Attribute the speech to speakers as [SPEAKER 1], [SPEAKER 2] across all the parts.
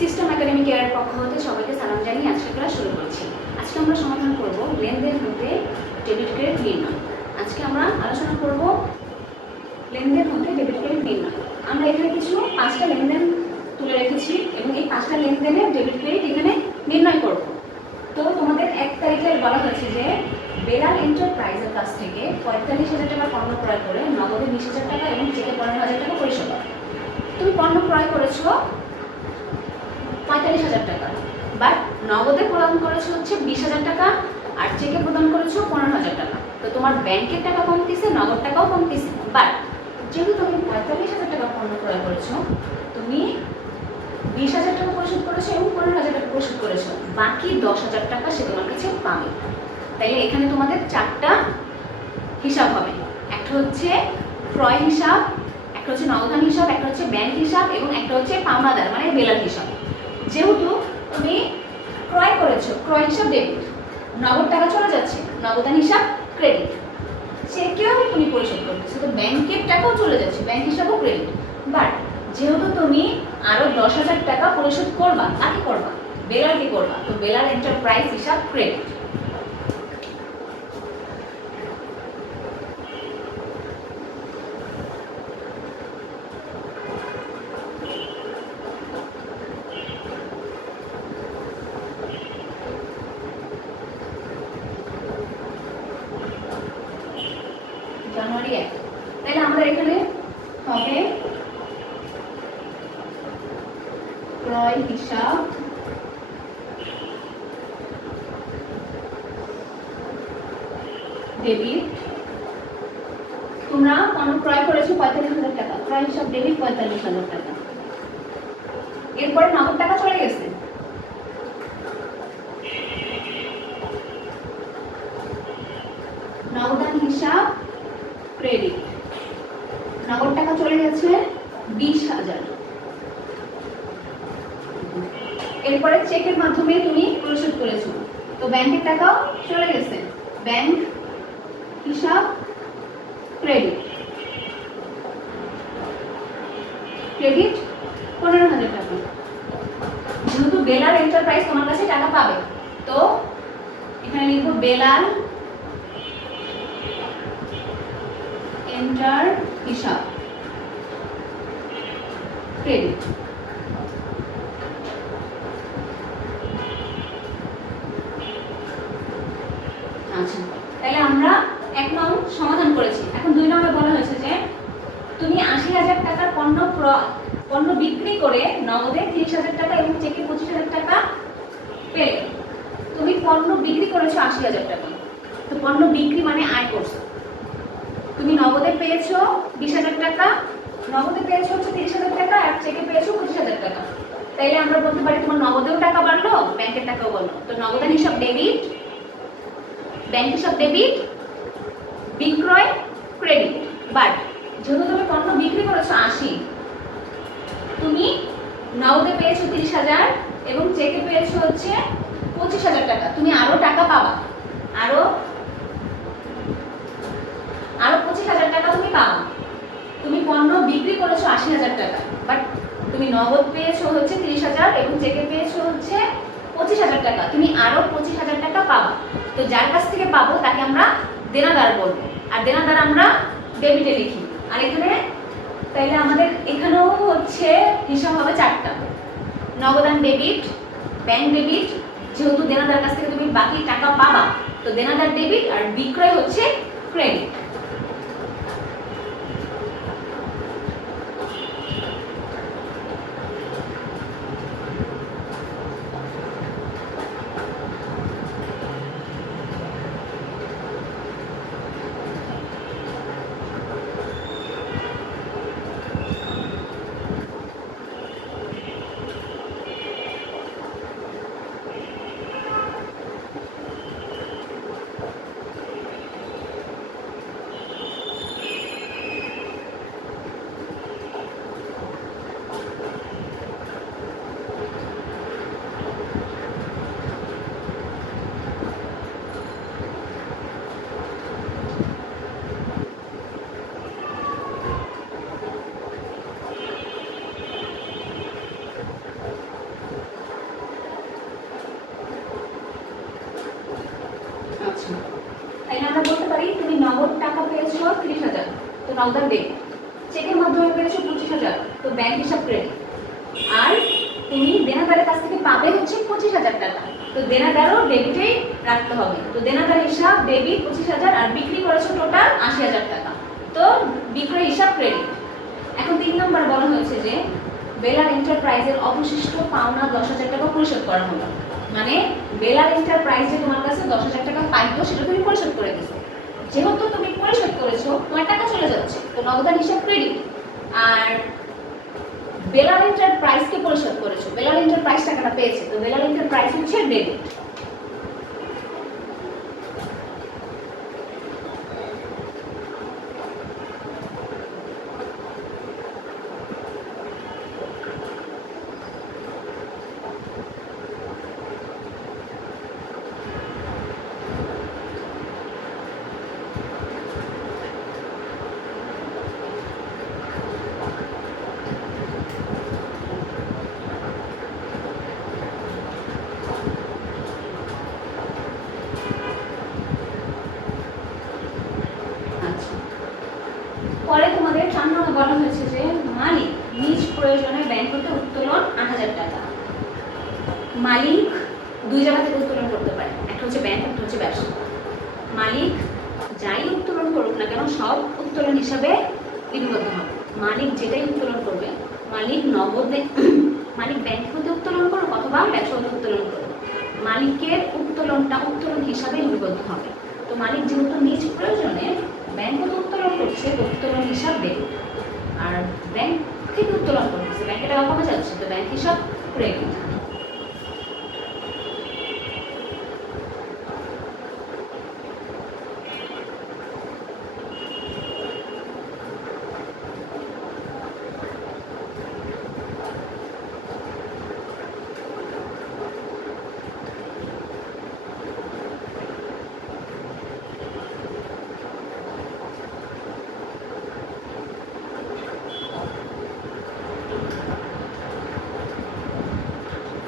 [SPEAKER 1] System academy কেয়ারের পক্ষ হতে সবাইকে সালাম জানিয়ে আজকে ক্লাস শুরু করছি। আজকে আমরা সমাধান করব লেনদেন হতে ডেবিট ক্রেডিট নির্ণয়। আজকে আমরা আলোচনা করব লেনদেন হতে ডেবিট ক্রেডিট নির্ণয়। আমরা এখানে কিছু পাঁচটা লেনদেন তুলে রেখেছি এবং এই পাঁচটা লেনদেনের ডেবিট ক্রেডিট এখানে নির্ণয় করব। তো তোমাদের এক তারিখে বলা হয়েছে যে বেলাল এন্টারপ্রাইজের কাছ থেকে পঁয়তাল্লিশ হাজার টাকা পণ্য ক্রয় করে নগদে বিশ হাজার টাকা এবং চেকে পনেরো হাজার টাকা করে। তুমি পণ্য ক্রয় করেছ পঁয়তাল্লিশ হাজার টাকা। বাট নগদে প্রদান করেছ হচ্ছে বিশ হাজার টাকা, আর চেকে প্রদান করেছ পনেরো হাজার টাকা। তো তোমার ব্যাংকের টাকা কমতিছে, নগদ টাকাও কমতিছে। বাট যেহেতু তুমি পঁয়তাল্লিশ হাজার টাকা পণ্য ক্রয় করেছ, তুমি বিশ হাজার টাকা পরিশোধ করেছ এবং পনেরো হাজার টাকা পরিশোধ করেছ। বাকি দশ হাজার টাকা সে তোমার কাছে পাবে। তাইলে এখানে তোমাদের চারটা হিসাব হবে। একটা হচ্ছে ক্রয় হিসাব, একটা হচ্ছে নগদান হিসাব, একটা হচ্ছে ব্যাংক হিসাব এবং একটা হচ্ছে পাওনাদার মানে বেলার হিসাব। যেহেতু তুমি ক্রয় করেছ, ক্রয় হিসাব ডেবিট নগদ টাকা চলে যাচ্ছে, নগদান হিসাব ক্রেডিট সে কীভাবে তুমি পরিশোধ করতেছো তো ব্যাংকের টাকাও চলে যাচ্ছে ব্যাংক হিসাবও ক্রেডিট বাট যেহেতু তুমি আরও দশ হাজার টাকা পরিশোধ করবা কাকে করবা? বেলারকে করবা। তো বেলার এন্টারপ্রাইজ হিসাব ক্রেডিট জানুয়ারি এক। তাহলে আমরা এখানে হবে ক্রয় হিসাব। ডেবিট। তোমরা পণ্য ক্রয় করেছ পঁয়তাল্লিশ হাজার টাকা। ক্রয় হিসাব ডেবিট পঁয়তাল্লিশ হাজার টাকা। এরপরে নগদ টাকা চলে গেছে। নগদান হিসাব নগদ টাকা চলে গেছে বিশ হাজার। এরপরে চেকের মাধ্যমে তুমি পরিশোধ করেছ। তো ব্যাংকের টাকাও চলে গেছে। ব্যাংক, হিসাব, ক্রেডিট। ক্রেডিট পনেরো হাজার টাকা। যেহেতু বেলার এন্টারপ্রাইজ তোমার কাছে টাকা পাবে, তো এখানে লিখব বেলাল এন্টার হিসাব ক্রেডিট তাহলে আমরা এক নং সমাধান করেছি। এখন দুই নম্বর বলা হয়েছে যে, তুমি আশি হাজার টাকার পণ্য পণ্য বিক্রি করে নগদে তিরিশ হাজার টাকা এবং চেকে পঁচিশ হাজার টাকা পেলে। তুমি পণ্য বিক্রি করেছ আশি হাজার টাকা। তো পণ্য বিক্রি মানে আয় করছ। তুমি নগদে পেয়েছ বিশ হাজার টাকা, নগদে পেয়েছ হচ্ছে তিরিশ হাজার টাকা আর চেকে পেয়েছ পঁচিশ হাজার টাকা। তাইলে আমরা বলতে পারি তোমার নগদেও টাকা বাড়লো, ব্যাংকের টাকাও বাড়লো। তো নগদান হিসাব ডেবিট ব্যাংক হিসাব ডেবিট বিক্রয় ক্রেডিট বাট যেহেতু তুমি পণ্য বিক্রি করেছ আশি, তুমি নগদে পেয়েছ তিরিশ হাজার এবং চেকে পেয়েছ হচ্ছে পঁচিশ হাজার টাকা। তুমি আরও টাকা পাবা। আরও আরও পঁচিশ হাজার টাকা তুমি পাবা। তুমি পণ্য বিক্রি করেছ আশি হাজার টাকা। বাট তুমি নগদ পেয়েছ হচ্ছে তিরিশ হাজার এবং চেকে পেয়েছ হচ্ছে পঁচিশ হাজার টাকা। তুমি আরও পঁচিশ হাজার টাকা পাবা। তো যার কাছ থেকে পাবো তাকে আমরা দেনাদার বলব। আর দেনাদার আমরা ডেবিটে লিখি। আর এখানে তাইলে আমাদের এখানেও হচ্ছে হিসাব হবে চারটা। নগদান ডেবিট ব্যাংক ডেবিট যেহেতু দেনাদার কাছ থেকে তুমি বাকি টাকা পাবা, তো দেনাদার ডেবিট আর বিক্রয় হচ্ছে ক্রেডিট নগদান দেবে চেকের মাধ্যমে পেয়েছ পঁচিশ হাজার, তো ব্যাংক হিসাব ক্রেডিট আর তুমি দেনাদারের কাছ থেকে পাবে হচ্ছে পঁচিশ হাজার টাকা। তো দেনাদারও ডেবিটেই রাখতে হবে। তো দেনাদার হিসাব ডেবিট পঁচিশ হাজার আর বিক্রি করেছ টোটাল আশি হাজার টাকা। তো বিক্রয় হিসাব ক্রেডিট এখন তিন নম্বর বলা হয়েছে যে বেলার এন্টারপ্রাইজের অবশিষ্ট পাওনা দশ হাজার টাকা পরিশোধ করা হলো। মানে বেলার এন্টারপ্রাইজ তোমার কাছে দশ হাজার টাকা পাইতো, সেটা তুমি পরিশোধ করে দিছো যেহেতু তুমি পরিশোধ করেছ, তোমার টাকা চলে যাচ্ছে, তো নগদান হিসাব ক্রেডিট আর বেলার এন্টারপ্রাইজকে পরিশোধ করেছ বেলার এন্টারপ্রাইজ টাকাটা পেয়েছে, তো বেলার এন্টারপ্রাইজ হচ্ছে ডেবিট আচ্ছা পরে তোমাদের চার নম্বর বলা হয়েছে যে মালিক নিজ প্রয়োজনে ব্যাংক হতে উত্তোলন আট হাজার টাকা। মালিক দুই জায়গা থেকে উত্তোলন করতে পারে, একটা হচ্ছে ব্যাংক, একটা হচ্ছে ব্যবসা। মালিক যাই উত্তোলন করুক না কেন, সব উত্তোলন হিসাবে লিপিবদ্ধ হবে। মালিক যেটাই উত্তোলন করবে, মালিক নগদে, মালিক ব্যাংক হতে উত্তোলন করুক অথবা ব্যবসা হতে উত্তোলন করুক, মালিকের উত্তোলনটা উত্তোলন হিসাবে লিপিবদ্ধ হবে। তো মালিক যেহেতু নিজ প্রয়োজনে ব্যাংক উত্তোলন করছে, উত্তোলন হিসাব আর ব্যাংক থেকে উত্তোলন করতেছে। ব্যাংকে টাকা কমে যাচ্ছে? তো ব্যাংক হিসাব করে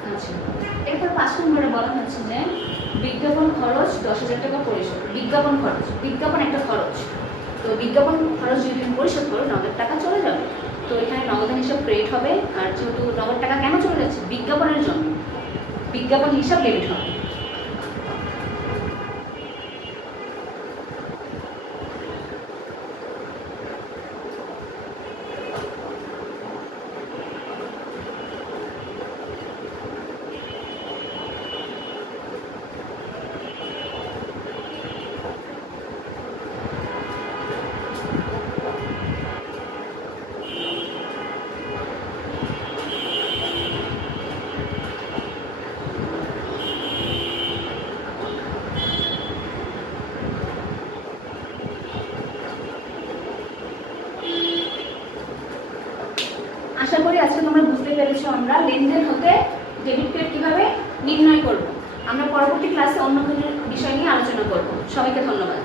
[SPEAKER 1] আচ্ছা এরপর পাঁচ নম্বরে বলা হচ্ছে যে বিজ্ঞাপন খরচ দশ হাজার টাকা পরিশোধ বিজ্ঞাপন খরচ, বিজ্ঞাপন একটা খরচ। তো বিজ্ঞাপন খরচ যদি তুমি পরিশোধ করো, নগদ টাকা চলে যাবে। তো এখানে নগদান হিসাব ক্রেডিট হবে, আর যেহেতু নগদ টাকা কেন চলে যাচ্ছে? বিজ্ঞাপনের জন্য। বিজ্ঞাপন হিসাব ডেবিট হবে। আশা করি, আজকে তোমরা বুঝতে পেরেছ আমরা লেনদেন হতে ডেবিট ক্রেড কীভাবে নির্ণয় করব। আমরা পরবর্তী ক্লাসে অন্য কোনো বিষয় নিয়ে আলোচনা করব। সবাইকে ধন্যবাদ।